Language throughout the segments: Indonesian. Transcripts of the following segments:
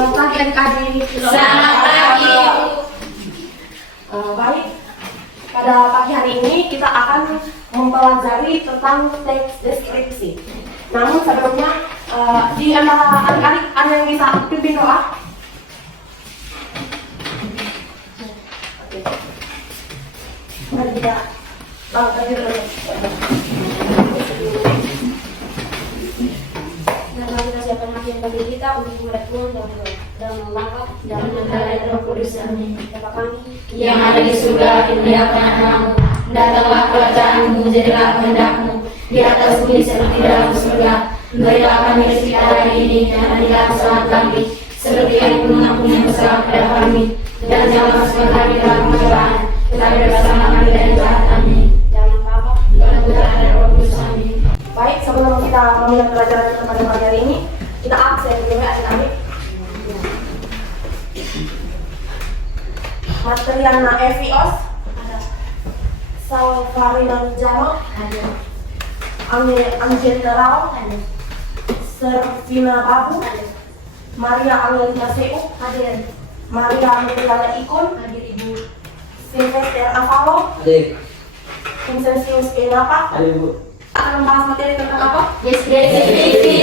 Selamat pagi adik-adik. Selamat pagi. Baik, pada pagi hari ini kita akan mempelajari tentang teks deskripsi. Namun sebelumnya, di antara adik-adik ada yang bisa pimpin doa? Oke. Mari kita bangkit dulu. Mari kita siapkan hati yang bagi kita untuk murid Tuhan dan melangkah dalam negara Roh Kudus. Amin. Bapa kami yang ada di surga, dimuliakan namamu, datanglah kerajaanmu, jadilah kehendakmu di atas bumi seperti dalam surga. Berilah kami rezeki hari ini, dan ampunilah kesalahan kami, seperti yang mengampuni yang bersalah kepada kami, dan jangan masukkan kami dalam pencobaan, tetapi bebaskanlah kami dari jahat. Amin. dalam Bapa Dan Putra dan Roh Kudus. Amin. Baik, sebelum kita memulai pelajaran kita pada pagi hari ini, kita absen dulu ya adik-adik. Materiana Evios ada, Salvarina Jama ada, Angela Rao ada, Servina Babu ada, Maria Angelina Seu hadir, Maria Angelina Ikun hadir ibu, Sylvester Avalo Adik, Vincentius Kenapa adik Bu. akan membahas materi tentang apa? Deskripsi.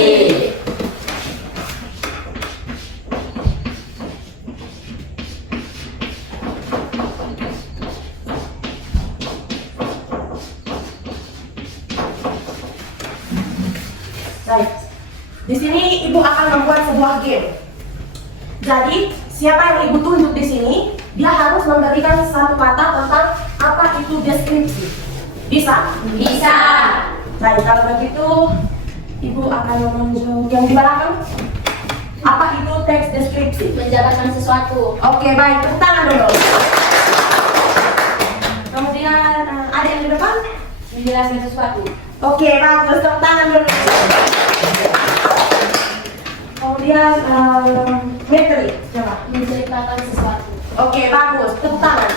Baik. Di sini ibu akan membuat sebuah game. Jadi, siapa yang ibu tunjuk di sini, dia harus memberikan satu kata tentang apa itu deskripsi. Bisa? Bisa. Baik, kalau begitu ibu akan menunjuk yang di belakang. Apa itu teks deskripsi? menjabarkan sesuatu. Oke, baik. Tepuk tangan dulu. Kemudian ada yang di depan? Menjelaskan sesuatu. Oke, bagus. Tepuk tangan dulu. Kemudian materi, coba. Menceritakan sesuatu. Oke, bagus. Tepuk tangan.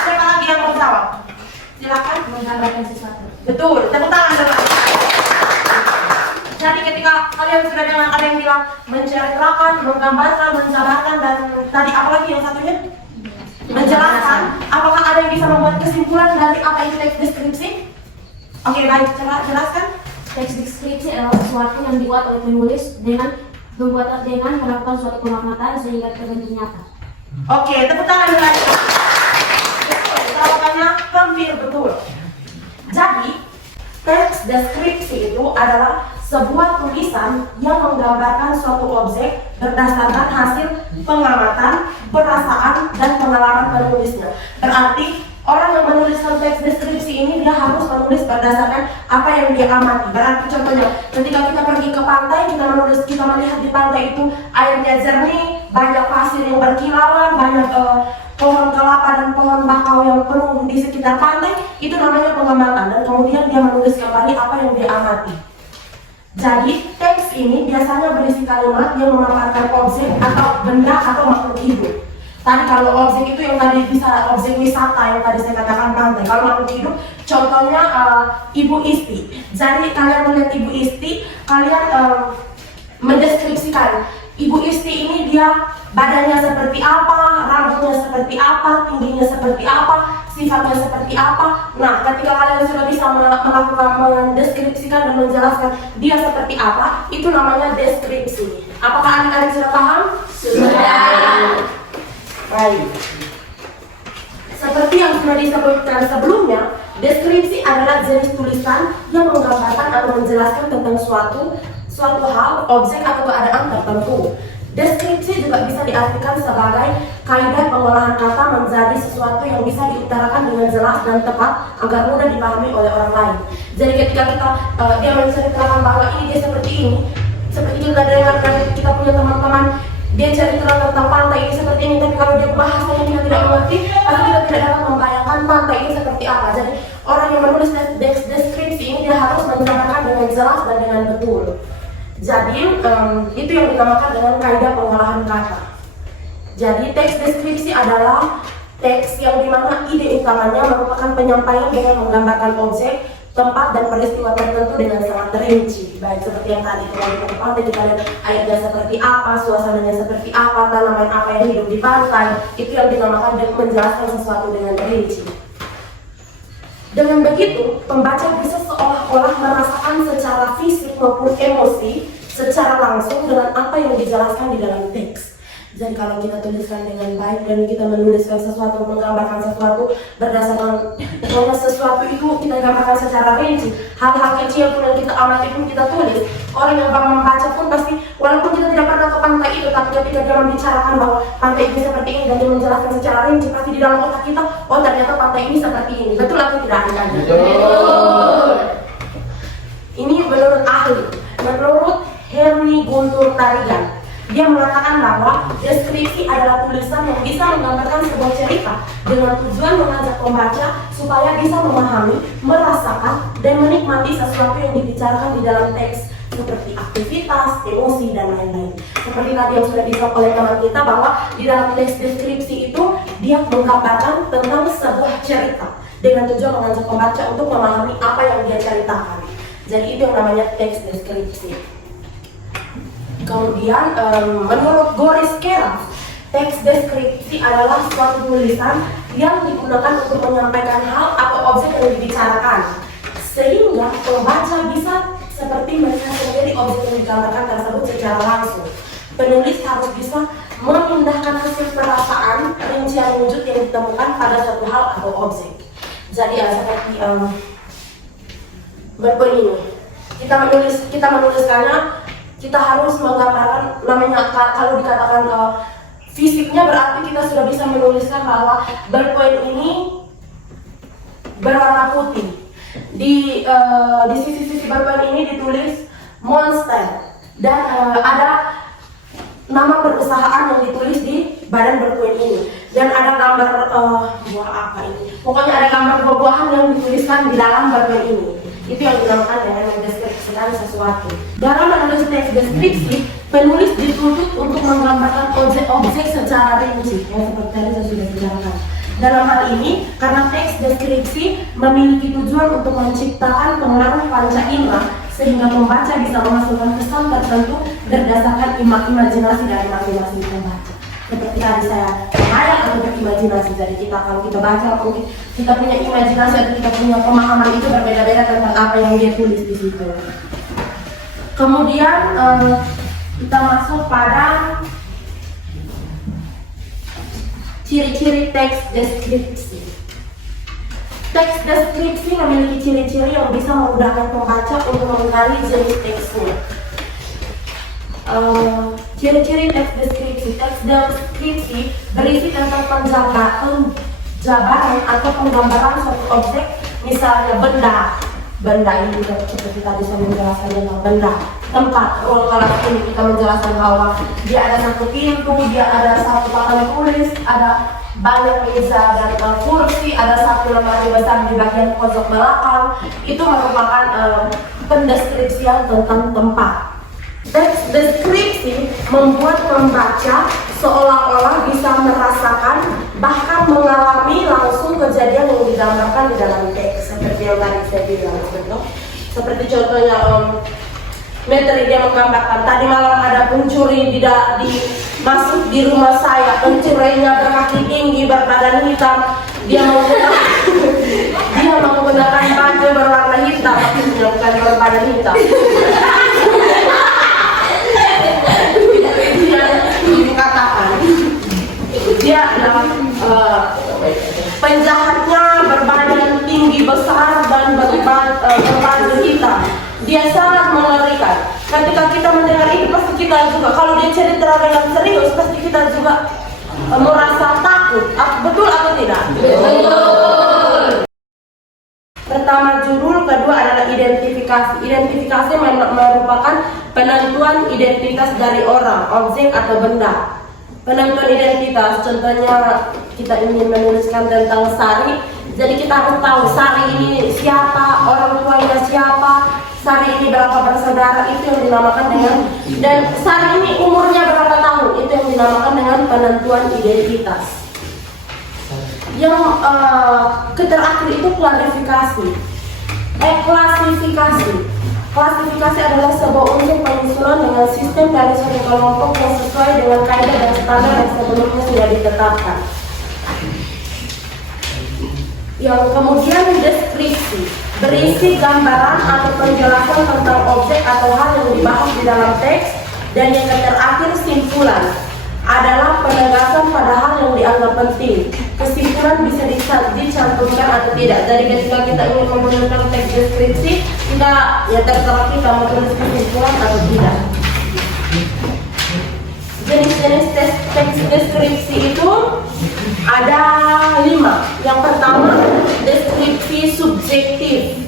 Siapa lagi yang mau jawab? Silakan. Menggambarkan sesuatu. Betul. Tepuk tangan dulu. Jadi ketika kalian sudah dengar ada yang bilang menceritakan, menggambarkan, menjabarkan, dan tadi apa lagi yang satunya? Menjelaskan. Apakah ada yang bisa membuat kesimpulan dari apa itu teks deskripsi? Oke, baik. Coba jelaskan. Teks deskripsi adalah sesuatu yang dibuat oleh penulis dengan melakukan suatu pemaknaan sehingga terbentuk nyata. Oke, tepuk tangan dulu. Betul, jawabannya hampir betul. Jadi, teks deskripsi itu adalah sebuah tulisan yang menggambarkan suatu objek berdasarkan hasil pengamatan, perasaan, dan pengalaman penulisnya. Berarti, orang yang menuliskan teks deskripsi ini dia harus menulis berdasarkan apa yang dia amati. Berarti contohnya, ketika kita pergi ke pantai, kita melihat di pantai itu airnya jernih, banyak pasir yang berkilauan, banyak pohon kelapa dan pohon bakau yang penuh di sekitar pantai, itu namanya pengamatan. Dan kemudian dia menulis kembali apa yang dia amati. Jadi teks ini biasanya berisi kalimat yang memaparkan objek atau benda atau makhluk hidup. Tadi kalau objek itu yang tadi bisa objek wisata yang tadi saya katakan pantai. Kalau makhluk hidup, contohnya Ibu Isti. Jadi kalian melihat Ibu Isti, kalian mendeskripsikan Ibu Isti ini dia badannya seperti apa, rambutnya seperti apa, tingginya seperti apa, sifatnya seperti apa. Nah, ketika kalian sudah bisa mendeskripsikan dan menjelaskan dia seperti apa, itu namanya deskripsi. Apakah adik-adik sudah paham? Sudah. Baik. Seperti yang sudah disebutkan sebelumnya, deskripsi adalah jenis tulisan yang menggambarkan atau menjelaskan tentang suatu hal, objek atau keadaan tertentu. Deskripsi juga bisa diartikan sebagai kaidah pengolahan kata menjadi sesuatu yang bisa diutarakan dengan jelas dan tepat agar mudah dipahami oleh orang lain. Jadi ketika dia menceritakan bahwa ini dia seperti ini, seperti kita dengar dari kita punya teman-teman, dia cerita tentang pantai ini seperti ini, tapi kalau dia bahasanya kita tidak mengerti, pasti kita tidak dapat membayangkan pantai ini seperti apa. Jadi orang yang menulis deskripsi ini dia harus menjelaskan dengan jelas dan dengan betul. Jadi itu yang dinamakan dengan kaidah pengolahan kata. Jadi teks deskripsi adalah teks yang dimana ide utamanya merupakan penyampaian dengan menggambarkan objek, tempat dan peristiwa tertentu dengan sangat rinci, baik seperti yang tadi kita lihat di pantai, kita lihat airnya seperti apa, suasananya seperti apa, tanaman apa yang hidup di pantai, itu yang dinamakan dan menjelaskan sesuatu dengan rinci. Dengan begitu, pembaca bisa seolah-olah merasakan secara fisik maupun emosi secara langsung dengan apa yang dijelaskan di dalam teks. Jadi kalau kita tuliskan dengan baik dan kita menuliskan sesuatu, menggambarkan sesuatu berdasarkan pokoknya sesuatu itu kita gambarkan secara rinci, hal-hal kecil pun yang kita amati pun kita tulis. Orang yang membaca pun pasti, walaupun kita tidak pernah ke pantai itu, tapi ketika dia membicarakan bahwa pantai ini seperti ini dan dia menjelaskan secara rinci, pasti di dalam otak kita, oh ternyata pantai ini seperti ini. Betul atau tidak adik-adik? Betul. Ini menurut ahli, menurut Herni Guntur Tarigan. Dia mengatakan bahwa deskripsi adalah tulisan yang bisa menggambarkan sebuah cerita dengan tujuan mengajak pembaca supaya bisa memahami, merasakan, dan menikmati sesuatu yang dibicarakan di dalam teks seperti aktivitas, emosi, dan lain-lain. Seperti tadi yang sudah dijawab oleh teman kita bahwa di dalam teks deskripsi itu dia menggambarkan tentang sebuah cerita dengan tujuan mengajak pembaca untuk memahami apa yang dia ceritakan. Jadi itu yang namanya teks deskripsi. Kemudian menurut Goris Kera, teks deskripsi adalah suatu tulisan yang digunakan untuk menyampaikan hal atau objek yang dibicarakan, sehingga pembaca bisa seperti melihat sendiri objek yang digambarkan tersebut secara langsung. Penulis harus bisa memindahkan hasil perasaan rincian wujud yang ditemukan pada suatu hal atau objek. Jadi seperti begini, kita menuliskannya. Kita harus menggambarkan, namanya kalau dikatakan fisiknya berarti kita sudah bisa menuliskan bahwa ballpoint ini berwarna putih. Di sisi-sisi ballpoint ini ditulis Monster dan ada nama perusahaan yang ditulis di badan ballpoint ini dan ada gambar buah apa ini. Pokoknya ada gambar buah-buahan yang dituliskan di dalam ballpoint ini. Itu yang dinamakan dengan mendeskripsikan sesuatu. Dalam menulis teks deskripsi, penulis dituntut untuk menggambarkan objek-objek secara rinci, yang seperti tadi saya sudah bicarakan. Dalam hal ini, karena teks deskripsi memiliki tujuan untuk menciptakan pengaruh panca indera, sehingga pembaca bisa menghasilkan kesan tertentu berdasarkan imajinasi dari masing-masing pembaca. Seperti tadi saya menghayal atau berimajinasi. Jadi kalau kita baca, mungkin kita punya imajinasi atau kita punya pemahaman itu berbeda-beda tentang apa yang dia tulis di situ. Kemudian kita masuk pada ciri-ciri teks deskripsi. Teks deskripsi memiliki ciri-ciri yang bisa memudahkan pembaca untuk mengenali jenis teksnya. Ciri-ciri teks deskripsi. Teks deskripsi berisi tentang penjabaran atau penggambaran suatu objek, misalnya benda ini seperti tadi saya menjelaskan tentang benda, tempat. Kalau ini kita menjelaskan bahwa dia ada satu pintu, dia ada satu papan tulis, ada banyak meja dan kursi, ada satu lemari besar di bagian pojok belakang. Itu merupakan pendeskripsian tentang tempat. Teks deskripsi membuat pembaca seolah-olah bisa merasakan bahkan mengalami langsung kejadian yang digambarkan di dalam teks, seperti yang tadi saya bilang, betul? Seperti contohnya Metri dia menggambarkan tadi malam ada pencuri masuk di rumah saya, pencurinya berkaki tinggi, berbadan hitam, dia menggunakan baju berwarna hitam, maksudnya bukan berbadan hitam. Dia penjahatnya berbadan tinggi besar dan berbaju hitam. Dia sangat mengerikan. Ketika kita mendengar ini pasti kita juga, kalau dia cerita dengan serius pasti kita juga merasa takut. Betul atau tidak? Betul. Pertama judul, kedua adalah identifikasi. Identifikasi merupakan penentuan identitas dari orang, objek atau benda. Penentuan identitas, contohnya kita ingin menuliskan tentang Sari, jadi kita harus tahu Sari ini siapa, orang tuanya siapa, Sari ini berapa bersaudara, itu yang dinamakan dengan, dan Sari ini umurnya berapa tahun, itu yang dinamakan dengan penentuan identitas. Yang terakhir itu klarifikasi. Klasifikasi. Klasifikasi adalah sebuah unsur penyusunan dengan sistem dari suatu kelompok yang sesuai dengan kaidah dan standar yang sebelumnya sudah ditetapkan. Yang kemudian deskripsi, berisi gambaran atau penjelasan tentang objek atau hal yang dibahas di dalam teks. Dan yang terakhir simpulan, adalah penegasan pada hal yang dianggap penting. Kesimpulan bisa dicantumkan atau tidak. Jadi ketika kita ingin menggunakan teks deskripsi, kita ya terserah kita mau tulis kesimpulan atau tidak. Jenis-jenis teks deskripsi itu ada 5. Yang pertama, deskripsi subjektif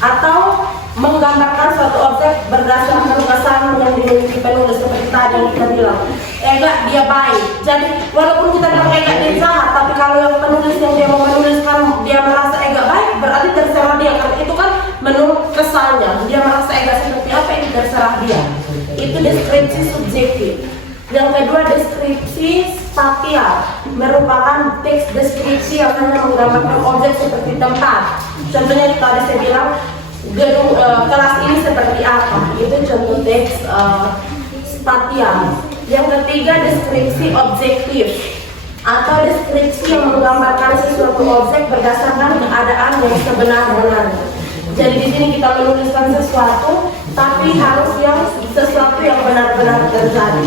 atau menggambarkan suatu objek berdasarkan kesan yang dimiliki penulis seperti tadi yang kita bilang. Enggak, dia baik. Jadi walaupun kita bilang enggak dia jahat, tapi kalau yang penulis yang dia mau menuliskan dia merasa enggak baik, berarti terserah dia. Karena itu kan menurut kesannya, dia merasa enggak seperti apa, itu terserah dia. Itu deskripsi subjektif. Yang kedua, deskripsi spasial, merupakan teks deskripsi yang hanya menggambarkan objek seperti tempat. Contohnya tadi saya bilang gedung kelas ini seperti apa, itu contoh teks spasial. Yang ketiga, deskripsi objektif atau deskripsi yang menggambarkan sesuatu objek berdasarkan keadaan yang sebenar-benarnya. Jadi di sini kita menuliskan sesuatu, tapi harus yang sesuatu yang benar-benar terjadi.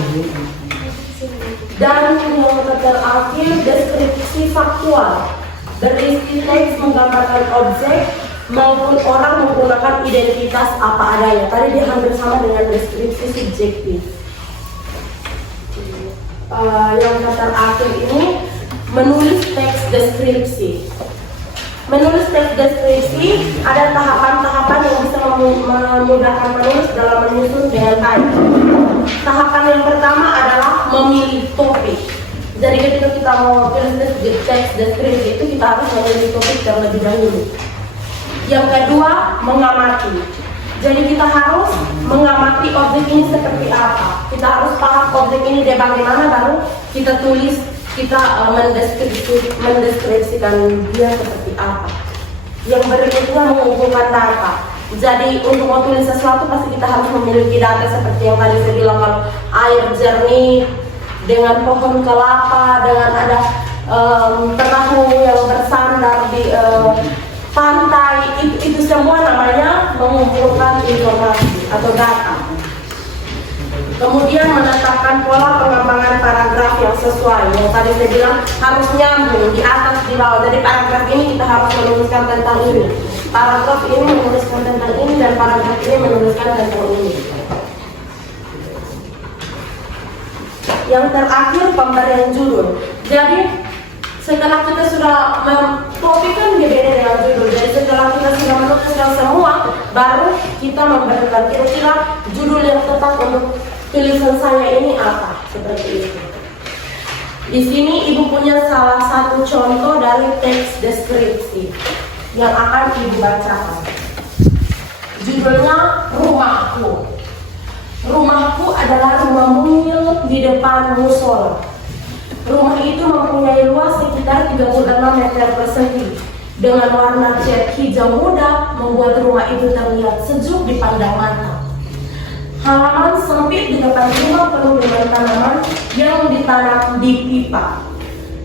Dan yang terakhir, deskripsi faktual, berisi teks menggambarkan objek maupun orang menggunakan identitas apa adanya. Tadi dia hampir sama dengan deskripsi subjektif. Yang terakhir ini menulis teks deskripsi. Menulis teks deskripsi ada tahapan-tahapan yang bisa memudahkan penulis dalam menyusun dengan baik. Tahapan yang pertama adalah memilih topik. Jadi ketika kita mau tulis teks deskripsi itu kita harus memilih topik terlebih dahulu. Yang kedua, mengamati. Jadi kita harus mengamati objek ini seperti apa. Kita harus paham objek ini dari bagaimana, baru kita tulis, kita mendeskripsikan dia seperti apa. Yang berikutnya, mengumpulkan data. Jadi untuk mau tulis sesuatu pasti kita harus memiliki data seperti yang tadi saya bilang, kalau air jernih dengan pohon kelapa, dengan ada perahu yang bersandar di pantai, itu semua namanya mengumpulkan informasi atau data. Kemudian menetapkan pola pengembangan paragraf yang sesuai. Yang tadi saya bilang harus nyambung di atas di bawah. Jadi paragraf ini kita harus menuliskan tentang ini, paragraf ini menuliskan tentang ini, dan paragraf ini menuliskan tentang ini. Yang terakhir, pemberian judul. Jadi setelah kita sudah topik kan berbeda dengan judul. Jadi setelah kita sudah menuliskan semua, baru kita memberikan kira-kira judul yang tepat untuk tulisan saya ini apa, seperti itu. Di sini ibu punya salah satu contoh dari teks deskripsi yang akan ibu bacakan. Judulnya Rumahku. Rumahku adalah rumah mungil di depan musola. Rumah itu mempunyai luas sekitar 36 meter persegi. Dengan warna cat hijau muda membuat rumah itu terlihat sejuk dipandang mata. Halaman sempit di depan rumah penuh dengan tanaman yang ditanam di pipa.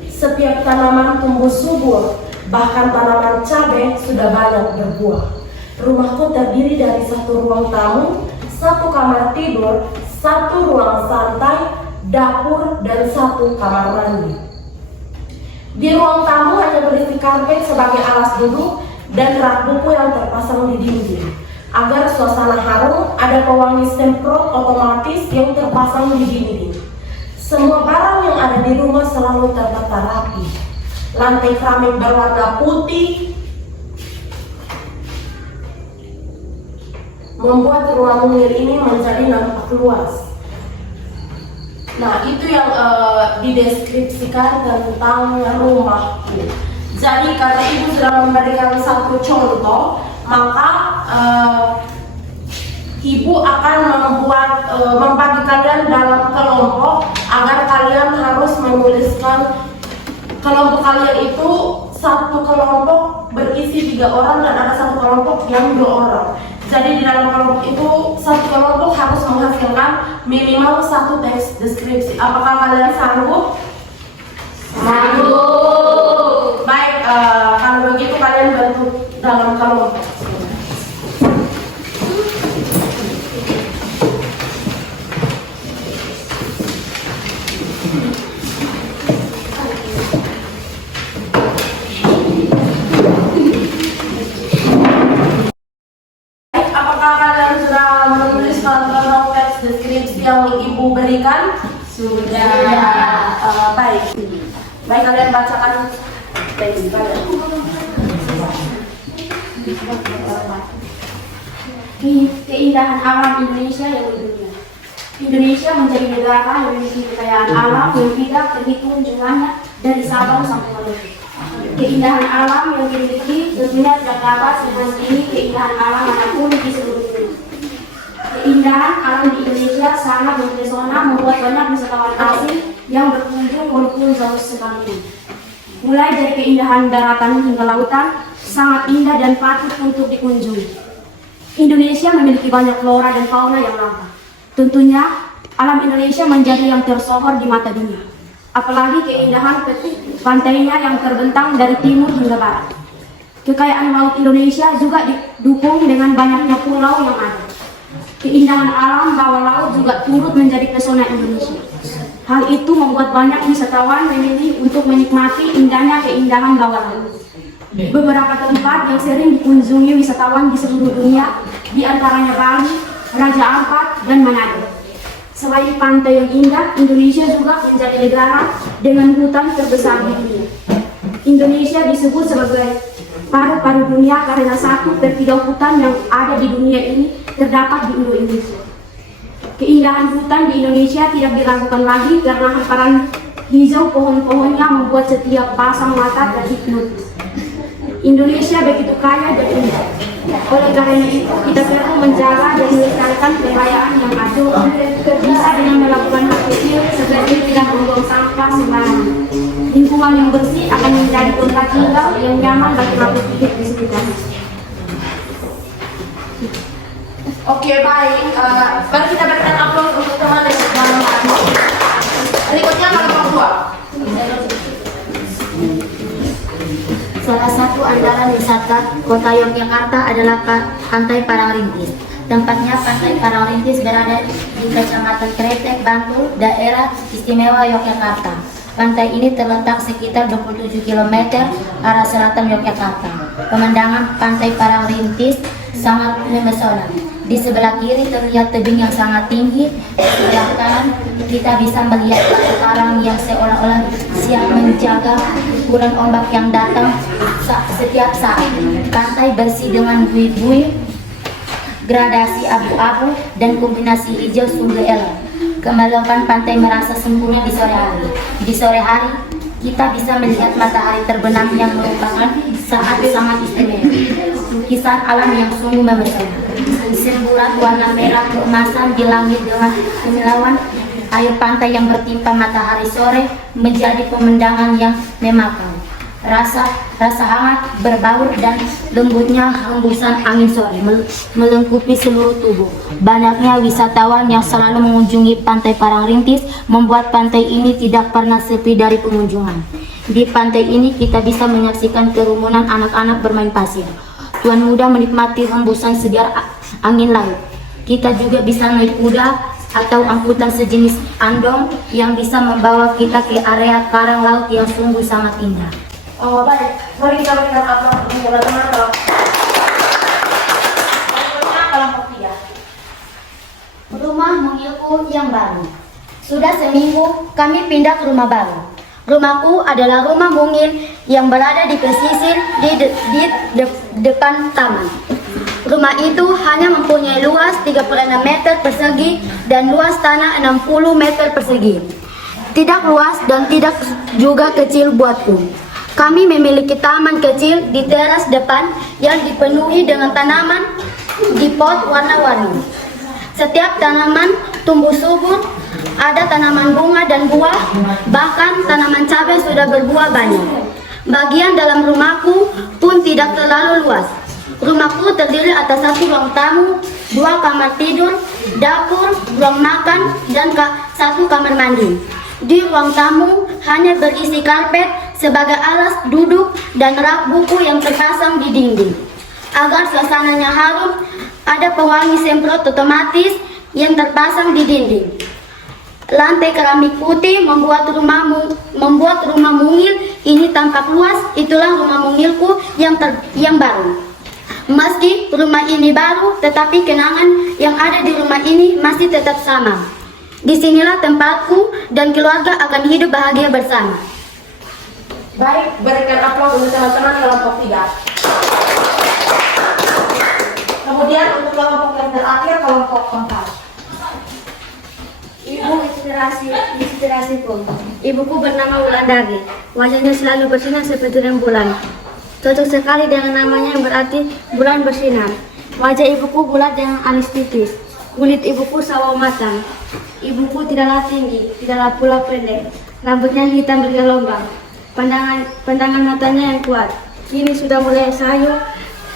Setiap tanaman tumbuh subur, bahkan tanaman cabai sudah banyak berbuah. Rumahku terdiri dari satu ruang tamu, satu kamar tidur, satu ruang santai, dapur, dan satu kamar mandi. Di ruang tamu hanya berisi karpet sebagai alas duduk dan rak buku yang terpasang di dinding. Agar suasana harum, ada pewangi semprot otomatis yang terpasang di dinding. Semua barang yang ada di rumah selalu tertata rapi. Lantai keramik berwarna putih membuat ruang mungil ini menjadi nampak luas. Nah, itu yang dideskripsikan tentang rumahku. Jadi karena ibu sudah memberikan satu contoh, maka ibu akan membagi kalian dalam kelompok agar kalian harus menuliskan kelompok kalian itu satu kelompok berisi 3 orang dan ada satu kelompok yang 2 orang. Jadi di dalam kelompok itu satu kelompok harus menghasilkan minimal 1 teks deskripsi. Apakah kalian sanggup? Sanggup. Baik, kalau begitu kalian bantu dalam kelompok. Apakah kalian sudah menuliskan tentang teks deskripsi yang ibu berikan? Sudah. Baik. Baik, kalian bacakan teks kalian. Keindahan alam Indonesia yang mendunia. Indonesia menjadi negara yang memiliki kekayaan alam yang tidak terhitung jumlahnya dari Sabang sampai Merauke. Keindahan alam yang dimiliki tentunya tidak dapat sebandingi keindahan alam manapun di seluruh dunia. Keindahan alam di Indonesia sangat mempesona, membuat banyak wisatawan asing yang berkunjung walaupun jauh sekalipun. Mulai dari keindahan daratan hingga lautan, sangat indah dan patut untuk dikunjungi. Indonesia memiliki banyak flora dan fauna yang langka. Tentunya, alam Indonesia menjadi yang tersohor di mata dunia. Apalagi keindahan pantainya yang terbentang dari timur hingga barat. Kekayaan laut Indonesia juga didukung dengan banyaknya pulau yang ada. Keindahan alam bawah laut juga turut menjadi pesona Indonesia. Hal itu membuat banyak wisatawan memilih untuk menikmati indahnya keindahan bawah laut. Beberapa tempat yang sering dikunjungi wisatawan di seluruh dunia, di antaranya Bali, Raja Ampat, dan Manado. Selain pantai yang indah, Indonesia juga menjadi negara dengan hutan terbesar di dunia. Indonesia disebut sebagai paru-paru dunia karena 1/3 hutan yang ada di dunia ini terdapat di Indonesia. Keindahan hutan di Indonesia tidak diragukan lagi karena hamparan hijau pohon-pohonnya membuat setiap pasang mata terhipnotis. Indonesia begitu kaya dan indah. Oleh karena itu, kita perlu menjaga dan melestarikan kekayaan yang ada. Bisa dengan melakukan hal kecil seperti tidak membuang sampah sembarangan. Lingkungan yang bersih akan menjadi tempat tinggal yang nyaman bagi makhluk hidup di sekitarnya. Oke, baik. Mari kita berikan aplaus untuk teman yang berkelompok. Berikutnya kelompok 2. Salah satu andalan wisata kota Yogyakarta adalah Pantai Parangrintis. Tempatnya Pantai Parangrintis berada di Kecamatan Kretek, Bantul, daerah istimewa Yogyakarta. Pantai ini terletak sekitar 27 km arah selatan Yogyakarta. Pemandangan Pantai Parangrintis sangat memesona. Di sebelah kiri terlihat tebing yang sangat tinggi, di sebelah kanan kita bisa melihat batu karang yang seolah-olah siap menjaga ukuran ombak yang datang setiap saat. Pantai bersih dengan buih-buih, gradasi abu-abu, dan kombinasi hijau sungguh elok. Kemalokan pantai merasa sempurna di sore hari. Di sore hari, kita bisa melihat matahari terbenam yang merupakan saat sangat istimewa. Lukisan alam yang sungguh memesona. Semburat warna merah keemasan di langit dengan kemilauan air pantai yang bertimpa matahari sore menjadi pemandangan yang memakan. Rasa hangat berbaur dan lembutnya hembusan angin sore melengkapi seluruh tubuh. Banyaknya wisatawan yang selalu mengunjungi Pantai Parangrintis membuat pantai ini tidak pernah sepi dari pengunjungan. Di pantai ini kita bisa menyaksikan kerumunan anak-anak bermain pasir. Tuan muda menikmati hembusan segar angin laut. Kita juga bisa naik kuda atau angkutan sejenis andong yang bisa membawa kita ke area karang laut yang sungguh sangat indah. Oh, baik. Mari kita berikan aplaus untuk teman-teman. Berikutnya kelompok 3. Rumah mungilku yang baru. Sudah seminggu kami pindah ke rumah baru. Rumahku adalah rumah mungil yang berada di pesisir di depan taman. Rumah itu hanya mempunyai luas 36 meter persegi dan luas tanah 60 meter persegi. Tidak luas dan tidak juga kecil buatku. Kami memiliki taman kecil di teras depan yang dipenuhi dengan tanaman di pot warna-warni. Setiap tanaman tumbuh subur, ada tanaman bunga dan buah, bahkan tanaman cabai sudah berbuah banyak. Bagian dalam rumahku pun tidak terlalu luas. Rumahku terdiri atas 1 ruang tamu, 2 kamar tidur, dapur, ruang makan, dan 1 kamar mandi. Di ruang tamu hanya berisi karpet sebagai alas duduk dan rak buku yang terpasang di dinding. Agar suasananya harum, ada pewangi semprot otomatis yang terpasang di dinding. Lantai keramik putih membuat rumah mungil ini tampak luas. Itulah rumah mungilku yang baru. Meski rumah ini baru, tetapi kenangan yang ada di rumah ini masih tetap sama. Disinilah tempatku dan keluarga akan hidup bahagia bersama. Baik, berikan aplaus untuk teman-teman kelompok 3. Kemudian untuk kelompok yang terakhir, kelompok 4. Ibu inspirasiku. Ibuku bernama Wulandari. Wajahnya selalu bersinar seperti rembulan. Cocok sekali dengan namanya yang berarti bulan bersinar. Wajah ibuku bulat dengan alis tipis. Kulit ibuku sawo matang. Ibuku tidaklah tinggi, tidaklah pula pendek. Rambutnya hitam bergelombang. Pandangan matanya yang kuat. Kini sudah mulai sayu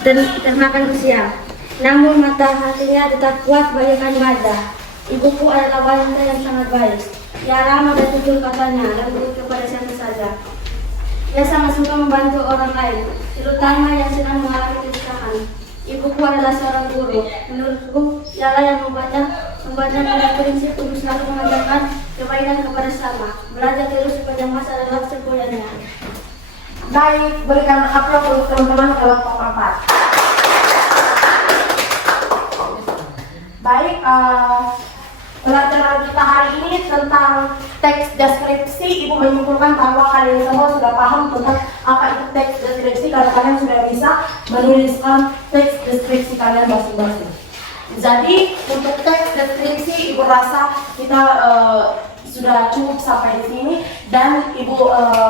dan termakan usia. Namun mata hatinya tetap kuat bagaikan baja. Ibuku adalah wanita yang sangat baik. Ia ramah dan jujur katanya, lembut kepada siapa saja. Ia sangat suka membantu orang lain, terutama yang sedang mengalami kesusahan. Ibuku adalah seorang guru. Menurutku, ialah yang membuatnya pada prinsip untuk selalu mengajarkan kebaikan kepada sesama. Belajar terus sepanjang masa adalah sekolahnya. Baik, berikan aplaus untuk teman-teman kelompok 4. Baik, pelajaran kita hari ini tentang teks deskripsi. Ibu menyimpulkan bahwa kalian semua sudah paham tentang apa itu teks deskripsi karena kalian sudah bisa menuliskan teks deskripsi kalian masing-masing. Jadi untuk teks deskripsi ibu rasa kita sudah cukup sampai di sini dan ibu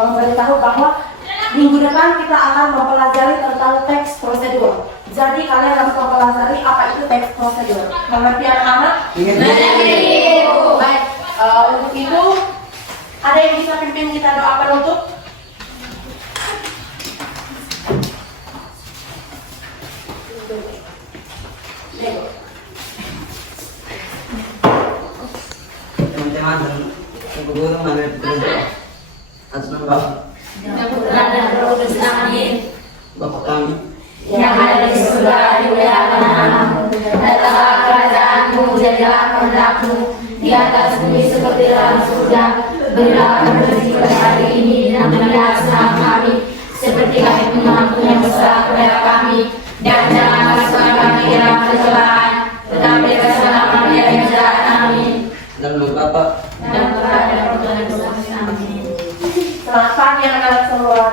memberitahu bahwa minggu depan kita akan mempelajari tentang teks prosedur. Jadi kalian harus mempelajari apa itu teks prosedur. Mengerti anak-anak? Baik, untuk itu ada yang bisa pimpin kita doa penutup? Teman-teman dan ibu guru mari kita berdoa. Atas nama Yang Putra dan Roh Kudus, amin. Bapa kami Yang ada di surga, dimuliakan namamu. Datanglah kerajaanmu, jadilah kehendakmu di atas bumi seperti dalam surga. Berilah kami rezeki pada hari ini dan ampunilah kesalahan kami, seperti kami mengampuni yang bersalah kepada kami. Dan jangan masukkan kami ke dalam pencobaan, tetapi bebaskanlah kami dari yang jahat. Amin. dan Bapa Dan Putra dan Roh Kudus, amin. Selamat pagi anak-anak semua.